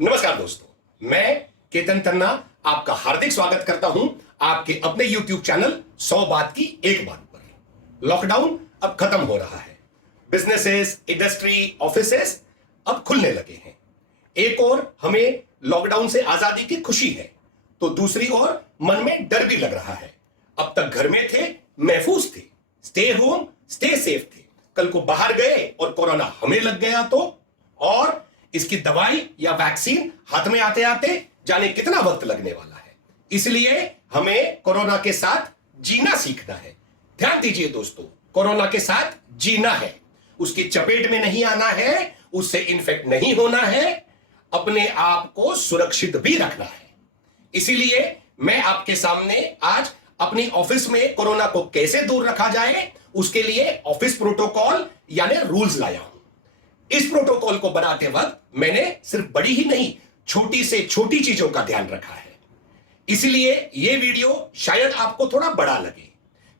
नमस्कार दोस्तों, मैं केतन तन्ना आपका हार्दिक स्वागत करता हूं आपके अपने YouTube चैनल 100 बात की एक बात पर। लॉकडाउन अब खत्म हो रहा है। बिजनेसेस, इंडस्ट्री, ऑफिसेस अब खुलने लगे हैं। एक और हमें लॉकडाउन से आजादी की खुशी है, तो दूसरी ओर मन में डर भी लग रहा है। अब तक घर में थे, महफूज थे, स्टे होम, स्टे सेफ थे। कल को बाहर गए और कोरोना हमें लग गया तो, और इसकी दवाई या वैक्सीन हाथ में आते आते जाने कितना वक्त लगने वाला है। इसलिए हमें कोरोना के साथ जीना सीखना है। ध्यान दीजिए दोस्तों, कोरोना के साथ जीना है, उसकी चपेट में नहीं आना है, उससे इन्फेक्ट नहीं होना है, अपने आप को सुरक्षित भी रखना है। इसीलिए मैं आपके सामने आज अपनी ऑफिस में कोरोना को कैसे दूर रखा जाए उसके लिए ऑफिस प्रोटोकॉल यानी रूल्स लाया हूं। इस प्रोटोकॉल को बनाते वक्त मैंने सिर्फ बड़ी ही नहीं, छोटी से छोटी चीजों का ध्यान रखा है। इसलिए यह वीडियो शायद आपको थोड़ा बड़ा लगे।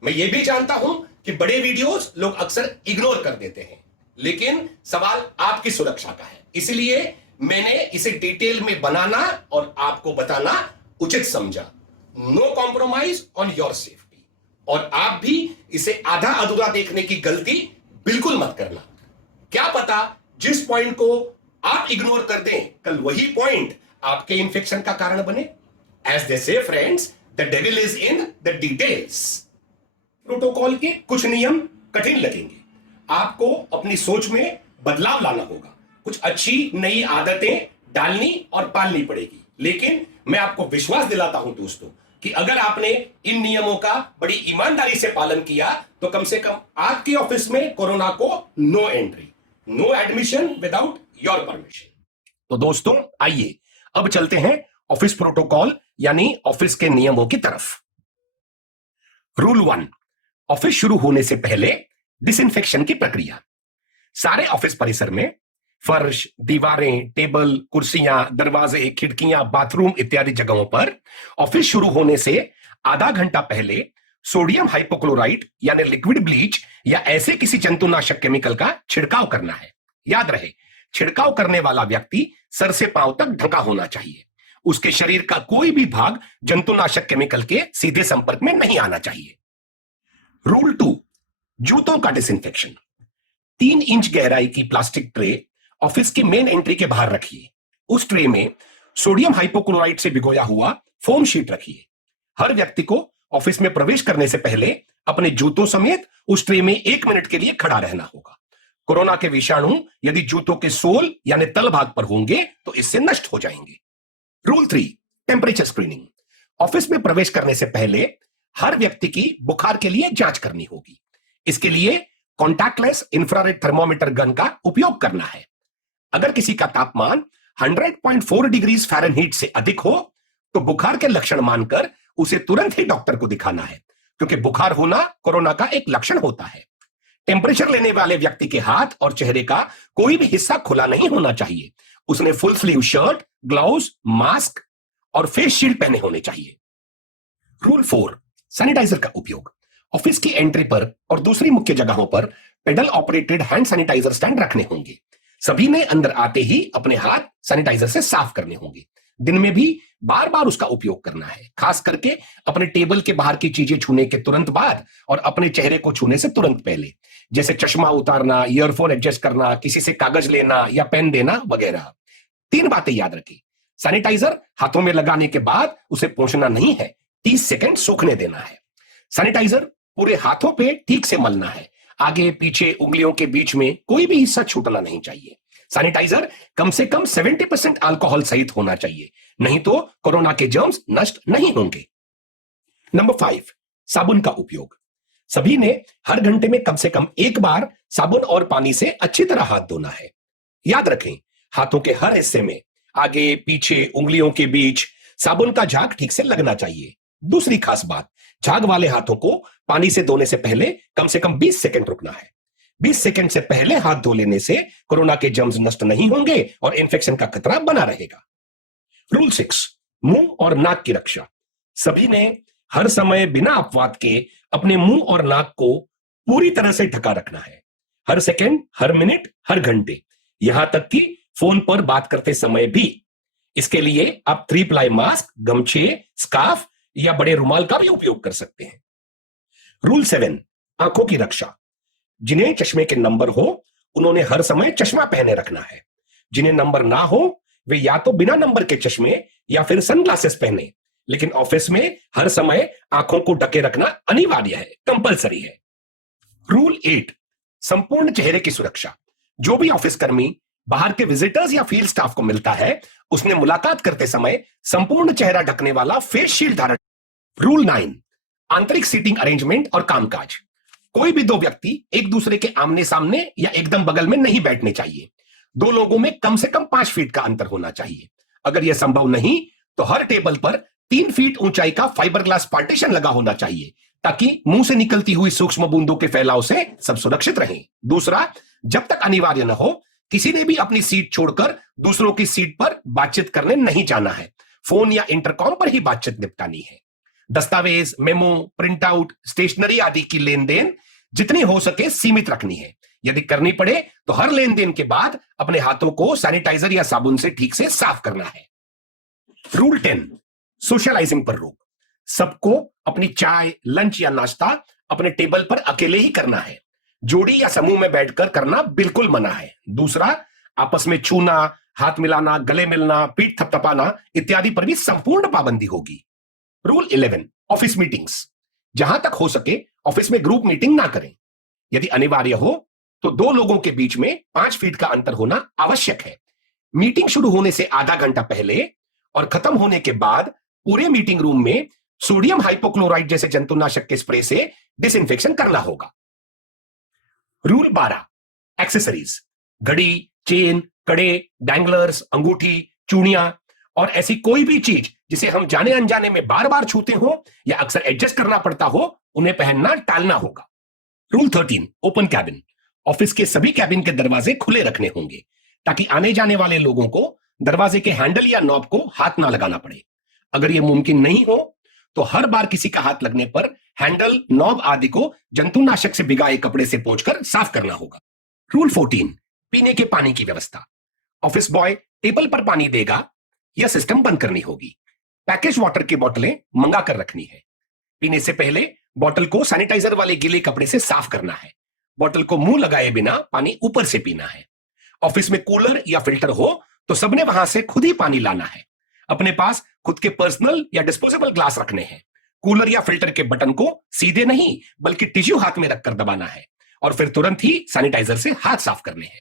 मैं यह भी जानता हूं कि बड़े वीडियोस लोग अक्सर इग्नोर कर देते हैं, लेकिन सवाल आपकी सुरक्षा का है। इसलिए मैंने इसे डिटेल में बनाना और आपको बताना उचित समझा। No compromise on your safety. और आप भी इसे आधा अधूरा देखने की गलती बिल्कुल मत करना। क्या पता जिस पॉइंट को आप इग्नोर कर दें, कल वही पॉइंट आपके इंफेक्शन का कारण बने। एज दे से friends, the devil is in the details. Protocol के कुछ नियम कठिन लगेंगे, आपको अपनी सोच में बदलाव लाना होगा, कुछ अच्छी नई आदतें डालनी और पालनी पड़ेगी। लेकिन मैं आपको विश्वास दिलाता हूं दोस्तों कि अगर आपने इन नियमों का बड़ी ईमानदारी से पालन किया तो कम से कम आपके ऑफिस में कोरोना को no entry, no admission without your permission. तो दोस्तों आइए अब चलते हैं ऑफिस प्रोटोकॉल यानी ऑफिस के नियमों की तरफ। रूल 1, ऑफिस शुरू होने से पहले डिसइंफेक्शन की प्रक्रिया। सारे ऑफिस परिसर में फर्श, दीवारें, टेबल, कुर्सियां, दरवाजे, खिड़कियां, बाथरूम इत्यादि जगहों पर ऑफिस शुरू होने से आधा घंटा पहले सोडियम हाइपोक्लोराइट यानी लिक्विड ब्लीच या ऐसे किसी जंतुनाशक केमिकल का छिड़काव करना है। याद रहे, छिड़काव करने वाला व्यक्ति सर से पांव तक ढका होना चाहिए। उसके शरीर का कोई भी भाग जंतुनाशक केमिकल के सीधे संपर्क में नहीं आना चाहिए। रूल 2, जूतों का डिसइंफेक्शन। 3 इंच गहराई की प्लास्टिक ट्रे ऑफिस की मेन एंट्री के बाहर रखिए। उस ट्रे में सोडियम हाइपोक्लोराइट से भिगोया हुआ फोम शीट रखिए। हर व्यक्ति को ऑफिस में प्रवेश करने से पहले अपने जूतों समेत उस ट्रे में 1 मिनट के लिए खड़ा रहना होगा। कोरोना के विषाणु यदि जूतों के सोल यानी तल भाग पर होंगे तो इससे नष्ट हो जाएंगे। Rule 3, temperature screening. ऑफिस में प्रवेश करने से पहले हर व्यक्ति की बुखार के लिए जांच करनी होगी। इसके लिए कॉन्टैक्टलेस इंफ्रारेड थर्मोमीटर गन का उपयोग करना है। अगर किसी का तापमान 100.4 डिग्री फ़ारेनहीट से अधिक हो तो बुखार के लक्षण मानकर उसे तुरंत ही डॉक्टर को दिखाना है, क्योंकि बुखार होना कोरोना का एक लक्षण होता है। टेम्परेचर लेने वाले व्यक्ति के हाथ और चेहरे का कोई भी हिस्सा खुला नहीं होना चाहिए। उसने full sleeve shirt, gloves, mask और फेस शील्ड पहने होने चाहिए। रूल 4, सैनिटाइजर का उपयोग। ऑफिस की एंट्री पर और दूसरी मुख्य जगहों पर pedal operated hand sanitiser stand रखने होंगे। सभी ने अंदर आते ही अपने हाथ सैनिटाइजर से साफ करने होंगे। दिन में भी बार बार उसका उपयोग करना है, खास करके अपने टेबल के बाहर की चीजें छूने के तुरंत बाद और अपने चेहरे को छूने से तुरंत पहले, जैसे चश्मा उतारना, ईयरफोन एडजस्ट करना, किसी से कागज लेना या पेन देना वगैरह। 3 बातें याद रखें। सैनिटाइजर हाथों में लगाने के बाद उसे पोंछना नहीं है, 30 सेकंड सूखने देना है। सैनिटाइजर पूरे हाथों पे ठीक से मलना है। आगे पीछे उंगलियों के बीच में कोई भी हिस्सा छूटना नहीं चाहिए। सैनिटाइजर कम से कम 70% अल्कोहल सहित होना चाहिए, नहीं तो कोरोना के जर्म्स नष्ट नहीं होंगे। नंबर 5, साबुन का उपयोग। सभी ने हर घंटे में कम से कम 1 बार साबुन और पानी से अच्छी तरह हाथ धोना है। याद रखें, हाथों के हर हिस्से में आगे पीछे उंगलियों के बीच साबुन का झाग ठीक से लगना चाहिए। दूसरी खास बात, झाग वाले हाथों को पानी से धोने से पहले कम से कम 20 सेकंड रुकना है। 20 सेकंड से पहले हाथ धो लेने से कोरोना के जर्म्स नष्ट नहीं होंगे और इंफेक्शन का खतरा बना रहेगा। रूल 6, मुंह और नाक की रक्षा। सभी ने हर समय बिना अपवाद के अपने मुंह और नाक को पूरी तरह से ढका रखना है। हर सेकंड, हर मिनट, हर घंटे, यहां तक कि फोन पर बात करते समय भी। इसके लिए आप 3 प्लाई मास्क, गमछे, स्कार्फ या बड़े रुमाल का भी उपयोग कर सकते हैं। रूल 7, आंखों की रक्षा। जिन्हें चश्मे के नंबर हो उन्होंने हर समय चश्मा पहने रखना है। जिन्हें नंबर ना हो वे या तो बिना नंबर के चश्मे या फिर सनग्लासेस पहने, लेकिन ऑफिस में हर समय आंखों को ढके रखना अनिवार्य है, कंपलसरी है। रूल 8, संपूर्ण चेहरे की सुरक्षा। जो भी ऑफिस कर्मी बाहर के विजिटर्स या फील्ड स्टाफ को मिलता है उसने मुलाकात करते समय संपूर्ण चेहरा ढकने वाला फेस शील्ड धारण। रूल 9, आंतरिक सीटिंग अरेंजमेंट और कामकाज। कोई भी दो व्यक्ति एक दूसरे के आमने सामने या एकदम बगल में नहीं बैठने चाहिए। दो लोगों में कम से कम 5 फीट का अंतर होना चाहिए। अगर यह संभव नहीं तो हर टेबल पर 3 फीट ऊंचाई का फाइबर ग्लास पार्टीशन लगा होना चाहिए ताकि मुंह से निकलती हुई सूक्ष्म बूंदों के फैलाव से सब सुरक्षित रहें। दूसरा, जब तक अनिवार्य न हो किसी ने भी अपनी सीट छोड़कर दूसरों की सीट पर बातचीत करने नहीं जाना है। फोन या इंटरकॉम पर ही बातचीत निपटानी है। दस्तावेज, मेमो, प्रिंट आउट, स्टेशनरी आदि की लेन देन जितनी हो सके सीमित रखनी है। यदि करनी पड़े तो हर लेन देन के बाद अपने हाथों को सैनिटाइजर या साबुन से ठीक से साफ करना है। रूल 10, सोशलाइजिंग पर रोक। सबको अपनी चाय, लंच या नाश्ता अपने टेबल पर अकेले ही करना है। जोड़ी या समूह में बैठकर करना बिल्कुल मना है। दूसरा, आपस में छूना, हाथ मिलाना, गले मिलना, पीठ थपथपाना इत्यादि पर भी संपूर्ण पाबंदी होगी। Rule 11, office meetings. जहां तक हो सके ऑफिस में ग्रुप मीटिंग ना करें। यदि अनिवार्य हो तो 2 लोगों के बीच में 5 फीट का अंतर होना आवश्यक है। मीटिंग शुरू होने से आधा घंटा पहले और खत्म होने के बाद पूरे मीटिंग रूम में सोडियम हाइपोक्लोराइड जैसे जंतुनाशक के स्प्रे से डिसइंफेक्शन करना होगा। Rule 12, accessories. घड़ी, चेन, कड़े, डैंगलर्स, अंगूठी, चूड़ियां और ऐसी कोई भी चीज जिसे हम जाने अनजाने में बार बार छूते हो या अक्सर एडजस्ट करना पड़ता हो उन्हें पहनना टालना होगा। Rule 13, open cabin. ऑफिस के सभी कैबिन के दरवाजे खुले रखने होंगे ताकि आने जाने वाले लोगों को दरवाजे के हैंडल या नॉब को हाथ ना लगाना पड़े। अगर यह मुमकिन नहीं हो तो हर बार किसी का हाथ लगने पर हैंडल, नॉब आदि को जंतुनाशक से भिगाए कपड़े से पोंछकर साफ करना होगा। रूल 14, पीने के पानी की व्यवस्था। ऑफिस बॉय टेबल पर पानी देगा, यह सिस्टम बंद करनी होगी। पैकेज वाटर की बोतलें मंगा कर रखनी है। पीने से पहले बोतल को सैनिटाइजर वाले गीले कपड़े से साफ करना है। बोतल को मुंह लगाए बिना पानी ऊपर से पीना है। ऑफिस में कूलर या फिल्टर हो तो सबने वहां से खुद ही पानी लाना है। अपने पास खुद के पर्सनल या डिस्पोजेबल ग्लास रखने हैं। कूलर या फिल्टर के बटन को सीधे नहीं बल्कि टिश्यू हाथ में रखकर दबाना है और फिर तुरंत ही सैनिटाइजर से हाथ साफ करने हैं।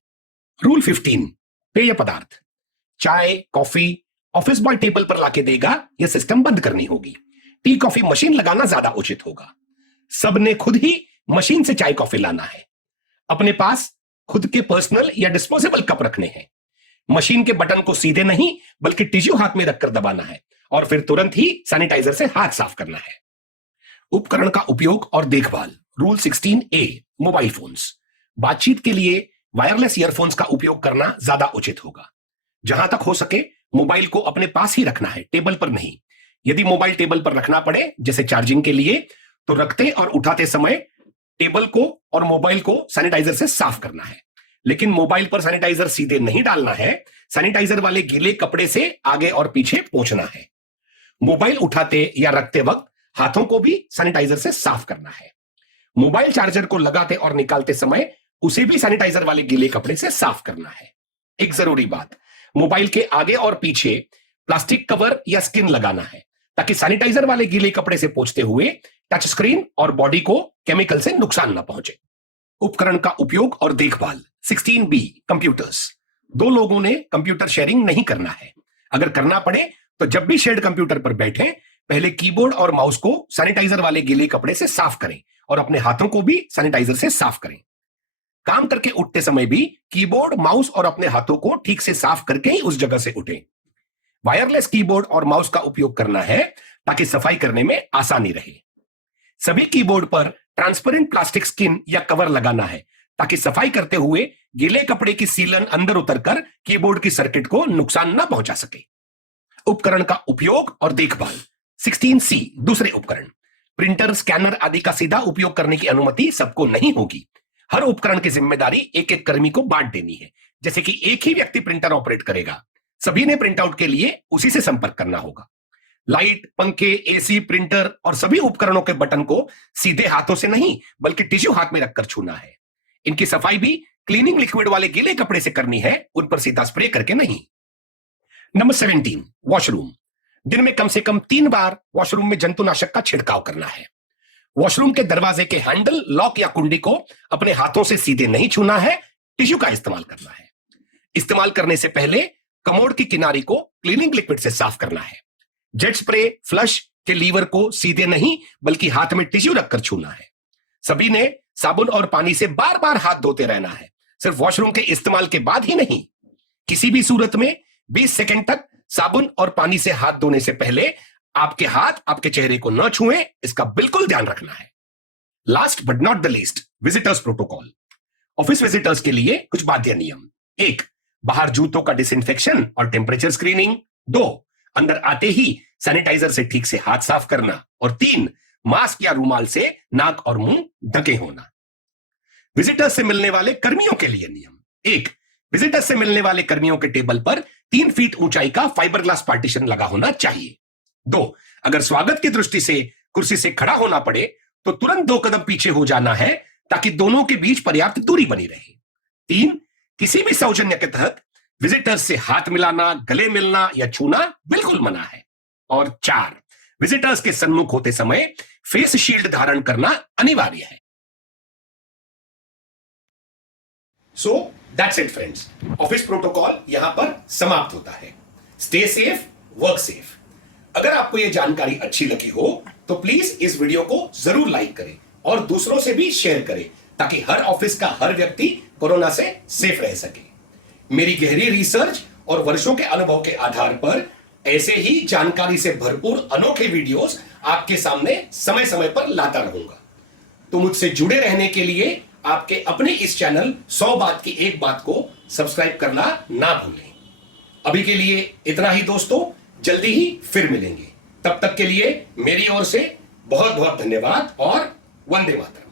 रूल 15, पेय पदार्थ। चाय, कॉफी ऑफिस बॉय टेबल पर लाके देगा, यह सिस्टम बंद करनी होगी। टी कॉफी मशीन लगाना ज्यादा उचित होगा। सबने खुद ही मशीन से चाय कॉफी लाना है। अपने पास खुद के पर्सनल या डिस्पोजेबल कप रखने हैं। मशीन के बटन को सीधे नहीं बल्कि टिश्यू हाथ में रखकर दबाना है और फिर तुरंत ही सैनिटाइजर से हाथ साफ करना है। उपकरण का उपयोग और देखभाल। Rule 16A, mobile phones. बातचीत के लिए वायरलेस ईयरफोन्स का उपयोग करना ज्यादा उचित होगा। जहां तक हो सके मोबाइल को अपने पास ही रखना है, टेबल पर नहीं। यदि मोबाइल टेबल पर रखना पड़े जैसे चार्जिंग के लिए तो रखते और उठाते समय टेबल को और मोबाइल को सैनिटाइजर से साफ करना है। लेकिन मोबाइल पर सैनिटाइजर सीधे नहीं डालना है, सैनिटाइजर वाले गीले कपड़े से आगे और पीछे पोंछना है। मोबाइल उठाते या रखते वक्त हाथों को भी सैनिटाइजर से साफ करना है। मोबाइल चार्जर को लगाते और निकालते समय उसे भी सैनिटाइजर वाले गीले कपड़े से साफ करना है। एक जरूरी बात, मोबाइल के आगे और पीछे प्लास्टिक कवर या स्किन लगाना है ताकि सैनिटाइजर वाले गीले कपड़े से पोंछते हुए टच स्क्रीन और बॉडी को केमिकल से नुकसान न पहुंचे। उपकरण का उपयोग और देखभाल। 16B, computers. 2 लोगों ने कंप्यूटर शेयरिंग नहीं करना है। अगर करना पड़े तो जब भी शेयर्ड कंप्यूटर पर बैठे पहले कीबोर्ड और माउस को सैनिटाइजर वाले गीले कपड़े से साफ करें और अपने हाथों को भी सैनिटाइजर से साफ करें। काम करके उठते समय भी कीबोर्ड, माउस और अपने हाथों को ठीक से साफ करके ही उस जगह से उठें। वायरलेस कीबोर्ड और माउस का उपयोग करना है ताकि सफाई करने में आसानी रहे। सभी कीबोर्ड पर ट्रांसपेरेंट प्लास्टिक स्किन या कवर लगाना है ताकि सफाई करते हुए गीले कपड़े की सीलन अंदर उतरकर कीबोर्ड की सर्किट को नुकसान न पहुंचा सके। उपकरण का उपयोग और देखभाल। 16C, दूसरे उपकरण। प्रिंटर, स्कैनर आदि का सीधा उपयोग करने की अनुमति सबको नहीं होगी। हर उपकरण की जिम्मेदारी एक एक कर्मी को बांट देनी है, जैसे कि एक ही व्यक्ति प्रिंटर ऑपरेट करेगा। सभी ने प्रिंटआउट के लिए उसी से संपर्क करना होगा। लाइट, पंखे, एसी, प्रिंटर और सभी उपकरणों के बटन को सीधे हाथों से नहीं बल्कि टिश्यू हाथ में रखकर छूना है। इनकी सफाई भी क्लीनिंग लिक्विड वाले गीले कपड़े से करनी है, उन पर सीधा स्प्रे करके नहीं। Number 17, washroom. दिन में कम से कम 3 बार वॉशरूम में जंतुनाशक का छिड़काव करना है। वॉशरूम के दरवाजे के हैंडल, लॉक या कुंडी को अपने हाथों से सीधे नहीं छूना है, टिश्यू का इस्तेमाल करना है। इस्तेमाल करने से पहले कमोड की किनारी को क्लीनिंग लिक्विड से साफ करना है। जेट स्प्रे, फ्लश के लीवर को सीधे नहीं बल्कि हाथ में टिश्यू रखकर छूना है। सभी ने साबुन और पानी से बार बार हाथ धोते रहना है, सिर्फ वॉशरूम के इस्तेमाल के बाद ही नहीं। किसी भी सूरत में 20 सेकंड तक साबुन और पानी से हाथ धोने से पहले आपके हाथ आपके चेहरे को न छुएं, इसका बिल्कुल ध्यान रखना है। Last but not the least, visitors protocol. Office visitors के लिए कुछ बाध्य नियम। 1, बाहर जूतों का डिसइंफेक्शन और टेम्परेचर स्क्रीनिंग। 2, अंदर आते ही सैनिटाइजर से ठीक से हाथ साफ करना। और 3, मास्क या रूमाल से नाक और मुंह ढके होना। विजिटर्स से मिलने वाले कर्मियों के लिए नियम। 1, विजिटर्स से मिलने वाले कर्मियों के टेबल पर 3 फीट ऊंचाई का फाइबर ग्लास पार्टीशन लगा होना चाहिए। 2, अगर स्वागत की दृष्टि से कुर्सी से खड़ा होना पड़े तो तुरंत 2 कदम पीछे हो जाना है ताकि दोनों के बीच पर्याप्त दूरी बनी रहे। 3, किसी भी सौजन्य के तहत विजिटर्स से हाथ मिलाना, गले मिलना या छूना बिल्कुल मना है। और 4, विजिटर्स के सन्मुख होते समय फेस शील्ड धारण करना अनिवार्य है। So that's it friends, office protocol यहां पर समाप्त होता है। Stay safe, work safe. अगर आपको यह जानकारी अच्छी लगी हो तो प्लीज इस वीडियो को जरूर लाइक करें और दूसरों से भी शेयर करें ताकि हर ऑफिस का हर व्यक्ति कोरोना से सेफ रह सके। मेरी गहरी रिसर्च और वर्षों के अनुभव के आधार पर ऐसे ही जानकारी से भरपूर अनोखे वीडियोस आपके सामने समय समय पर लाता रहूंगा। तो मुझसे जुड़े रहने के लिए आपके अपने इस चैनल 100 बात की एक बात को सब्सक्राइब करना ना भूलें। अभी के लिए इतना ही दोस्तों, जल्दी ही फिर मिलेंगे। तब तक के लिए मेरी ओर से बहुत बहुत धन्यवाद और वंदे मातरम।